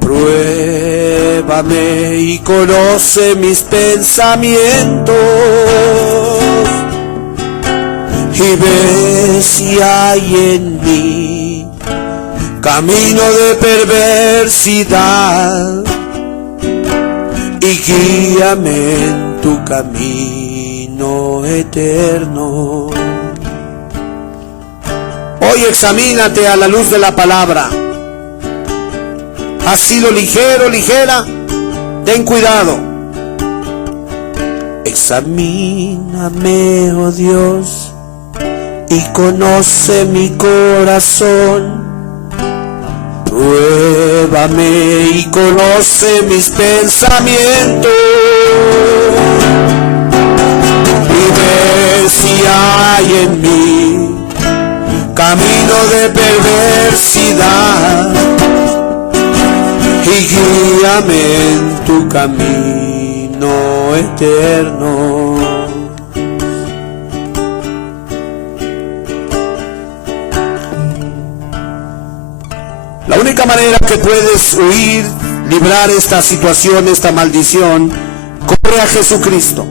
Pruébame y conoce mis pensamientos, y ve si hay en mí camino de perversidad, y guíame en tu camino eterno. Hoy examínate a la luz de la palabra. ¿Has sido ligero, ligera? Ten cuidado. Examíname, oh Dios, y conoce mi corazón. Pruébame y conoce mis pensamientos, y ve si hay en mí camino de perversidad, y guíame en tu camino eterno. La única manera que puedes huir, librar esta situación, esta maldición, corre a Jesucristo.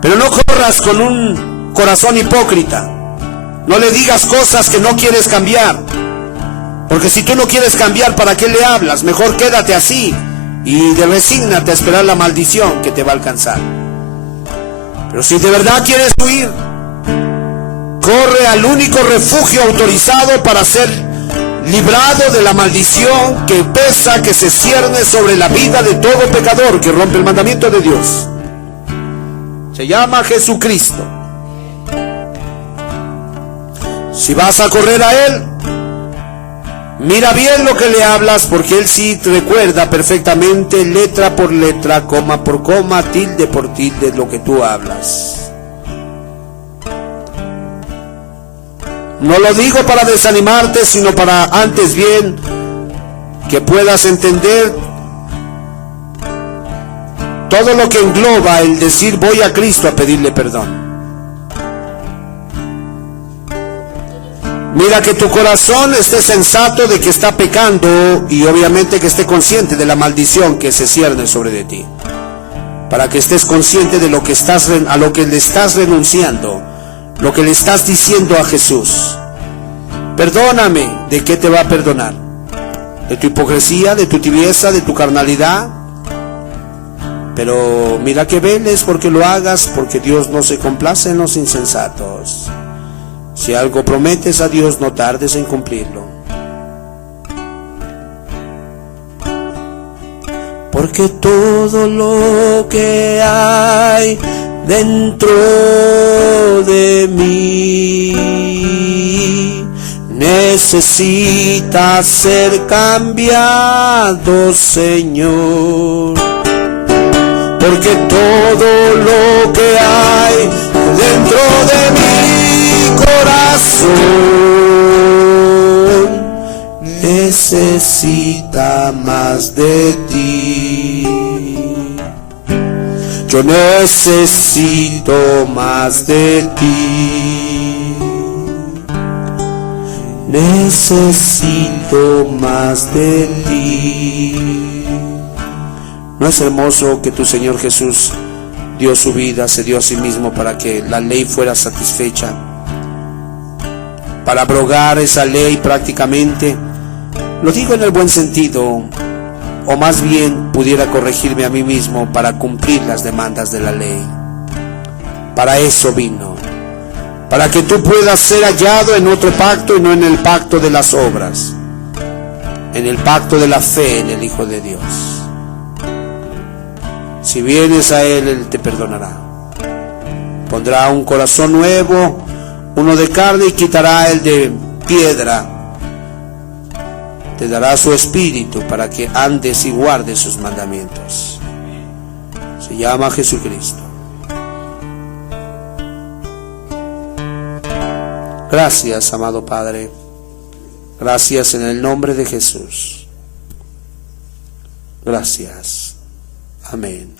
Pero no corras con un corazón hipócrita. No le digas cosas que no quieres cambiar. Porque si tú no quieres cambiar, ¿para qué le hablas? Mejor quédate así y resígnate a esperar la maldición que te va a alcanzar. Pero si de verdad quieres huir, corre al único refugio autorizado para ser librado de la maldición que pesa, que se cierne sobre la vida de todo pecador que rompe el mandamiento de Dios. Se llama Jesucristo. Si vas a correr a Él, mira bien lo que le hablas, porque Él sí te recuerda perfectamente, letra por letra, coma por coma, tilde por tilde, lo que tú hablas. No lo digo para desanimarte, sino para antes bien que puedas entender todo lo que engloba el decir voy a Cristo a pedirle perdón. Mira que tu corazón esté sensato de que está pecando, y obviamente que esté consciente de la maldición que se cierne sobre de ti, para que estés consciente de lo que a lo que le estás renunciando, lo que le estás diciendo a Jesús. Perdóname. ¿De qué te va a perdonar? ¿De tu hipocresía, de tu tibieza, de tu carnalidad? Pero mira que veles porque lo hagas, porque Dios no se complace en los insensatos. Si algo prometes a Dios, no tardes en cumplirlo. Porque todo lo que hay dentro de mí necesita ser cambiado, Señor. Porque todo lo que hay dentro de mi corazón necesita más de ti. Yo necesito más de ti. Necesito más de ti. ¿No es hermoso que tu Señor Jesús dio su vida, se dio a sí mismo para que la ley fuera satisfecha? Para abrogar esa ley prácticamente, Lo digo en el buen sentido, o más bien pudiera corregirme a mí mismo para cumplir las demandas de la ley. Para eso vino, para que tú puedas ser hallado en otro pacto y no en el pacto de las obras, en el pacto de la fe en el Hijo de Dios. Si vienes a Él, Él te perdonará. Pondrá un corazón nuevo, uno de carne, y quitará el de piedra. Te dará su espíritu para que andes y guardes sus mandamientos. Se llama Jesucristo. Gracias, amado Padre. Gracias en el nombre de Jesús. Gracias. Amén.